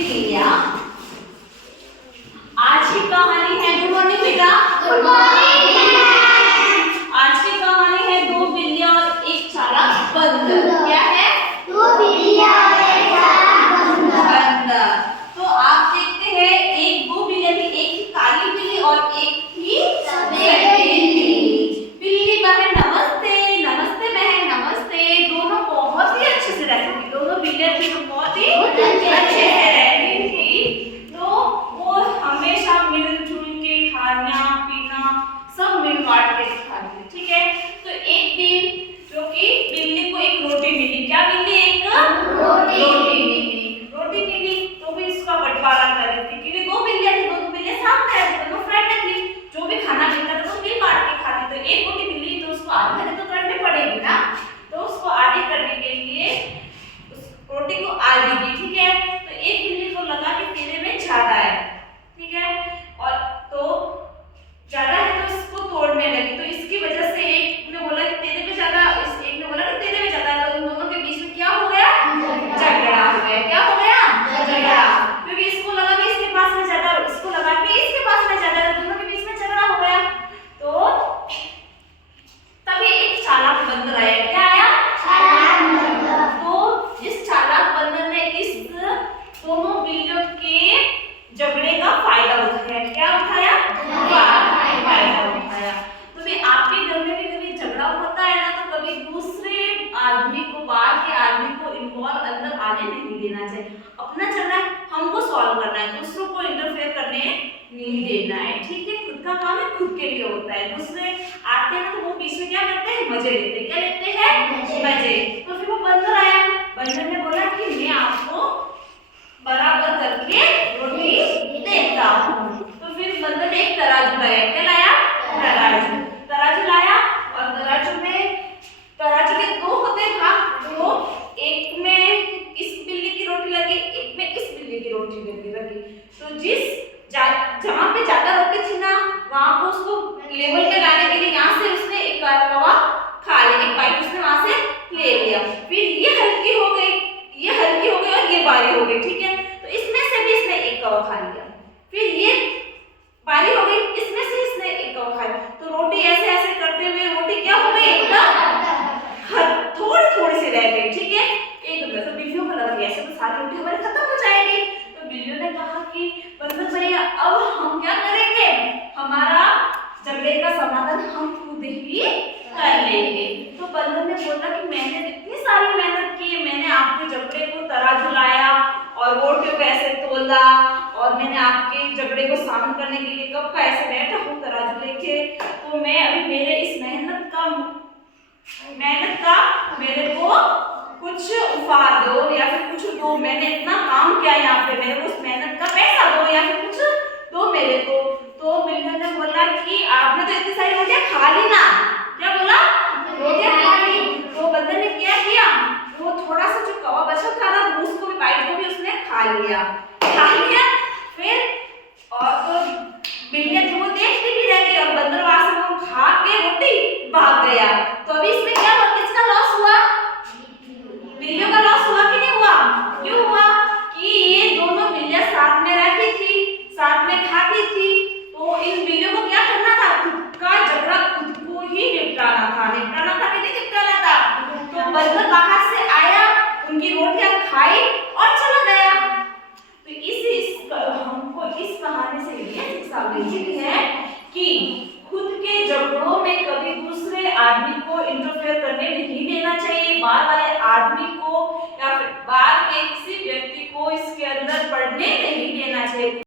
बिल्लियाँ। आज की कहानी है, गुड मॉर्निंग बेटा। Good morning. आज की कहानी है दो बिल्लियाँ और एक चालाक बंदर। क्या है? दो बिल्लियाँ और एक चालाक बंदर। तो आप देखते हैं दो बिल्लियाँ थी, एक थी काली बिल्ली और एक थी सफेद बिल्ली। बिल्ली बहन नमस्ते, नमस्ते बहन नमस्ते। दोनों बहुत ही अच्छे से रहती थी, दोनों बिल्लियाँ थी तो बहुत ही अच्छे से रहती थी। तो वो हमेशा मिलजुल के खाना पीना सब मिल बांट के खाती थी, ठीक है। तो एक दिन जो कि बिल्ली को एक रोटी मिली, क्या मिली? एक रोटी मिली। रोटी मिली तो भी इसका बंटवारा कर रही थी, क्योंकि दो बिल्लियाँ थी, दोनों बिल्लियाँ साथ रहती थी, दोनों फ्रेंड थी। जो भी खाना मिलता था वो मिल बांट के खाती। तो एक रोटी मिली तो उसको आधी तो करनी पड़ेगी ना, तो उसको आधी करने के लिए उस रोटी को आधी की, ठीक है। तो एक बिल्ली को लगा कि तेरे में ज्यादा है, ठीक है, और तो ज्यादा है तो इसको तोड़ने लगी। तो इसकी वजह से एक ने बोला कि तेरे में ज्यादा, इस एक ने बोला कि तेरे में ज्यादा है। तो इन दोनों के बीच में क्या हो गया? झगड़ा हो गया। क्या हो गया? झगड़ा। क्योंकि इसको लगा कि इसके पास में ज्यादा, इसको लगा कि इसके पास में ज्यादा है, दोनों के बीच में झगड़ा हो गया। तो तभी एक चालाक बंदर आया। क्या आया? चालाक बंदर। तो इस चालाक बंदर ने इस दोनों बिल्लियों के झगड़े का फायदा उठाया। क्या उठाया? फायदा उठाया। तो भी आपके घर में भी कभी झगड़ा होता है ना, तो कभी दूसरे आदमी को, बाहर के आदमी को इन्वॉल्व अंदर आने नहीं देना चाहिए। अपना झगड़ा हमको सॉल्व करना है, दूसरों को इंटरफेयर करने नहीं देना है, ठीक है। खुद का काम है, खुद के लिए होता है। दूसरे आते हैं ना तो वो बीच में क्या करते हैं? मजे लेते हैं। क्या लेते हैं? मजे। तो फिर वो बंदर आया, बंदर ने बोला कि मैं आपको बराबर करके रोटी देता हूँ। तो फिर बंदर ने एक तराजू लाया। क्या लाया? तराजू। तराजू लाया और तराजू के दो होते हैं भाग, तो एक में इस बिल्ली की रोटी लगी, एक में इस बिल्ली की रोटी लगी। तो जहाँ पे ज्यादा रोटी थी ना, वहां को उसको लेवल पे लाने के लिए यहाँ से उसने एक कवा खा लिया, एक बाइट उसने वहां से ले लिया। फिर ये हल्की हो गई, ये हल्की हो गई और ये भारी हो गई, ठीक है। तो इसमें से भी इसने एक कवा खा लिया। फिर ये भारी हो गई, इसमें से इसने एक कवा खा लिया। तो रोटी ऐसे ऐसे करते हुए रोटी क्या हो गई? एकदम थोड़ी थोड़ी सी रह गई, ठीक है। एकदम तो बिल्लियों को लगा ऐसे तो सारी रोटी हमारी खत्म हो जाएगी। तो बिल्लियों ने कहा कि बंदर भैया अब हम क्या करेंगे? हमारा झगड़े का समाधान हम खुद ही कर लेंगे। तो बंदर ने बोला कि मैंने इतनी सारी मेहनत की, मैंने आपके झगड़े को तराजू लाया और रोटियों को ऐसे तोला, और मैंने आपके झगड़े को शांत करने के लिए कब का ऐसे बैठा हूँ तराजू लेके। तो मैं अभी मेरे इस मेहनत का मेरे को कुछ उपहार दो या फिर कुछ दो। मैंने इतना काम किया यहाँ पे, मेरे को उस मेहनत का पैसा दो या फिर कुछ दो मेरे को। तो बिल्ली ने बोला कि आपने तो इतनी सारी रोटियां खा ली ना। क्या बोला? रोटियां खा ली। तो बंदर ने क्या किया? वो थोड़ा सा जो कवा बचा था ना, उसको भी, बाइट को भी उसने खा लिया। फिर और तो बिल्लियां थी वो देखती भी रह गई और बंदर वहां से वो खा के रोटी भाग गया। तो अभी इसमें क्या हुआ? किसका लॉस हुआ? बिल्लियों का लॉस हुआ कि नहीं हुआ? क्यों हुआ? कि ये दोनों बिल्लियां साथ में रहती थी, साथ में खाती थी। तो इन बिल्लियों को क्या करना था? खुद का झगड़ा खुद को ही निपटाना था कि नहीं निपटाना था। तो बंदर बाहर से आया, उनकी रोटियां खाई और चला गया। तो हमको इस कहानी से ये शिक्षा मिलती है कि खुद के झगड़ों में कभी दूसरे आदमी को इंटरफेयर करने नहीं देना चाहिए। बाहर वाले आदमी को या फिर बाहर के किसी व्यक्ति को इसके अंदर पड़ने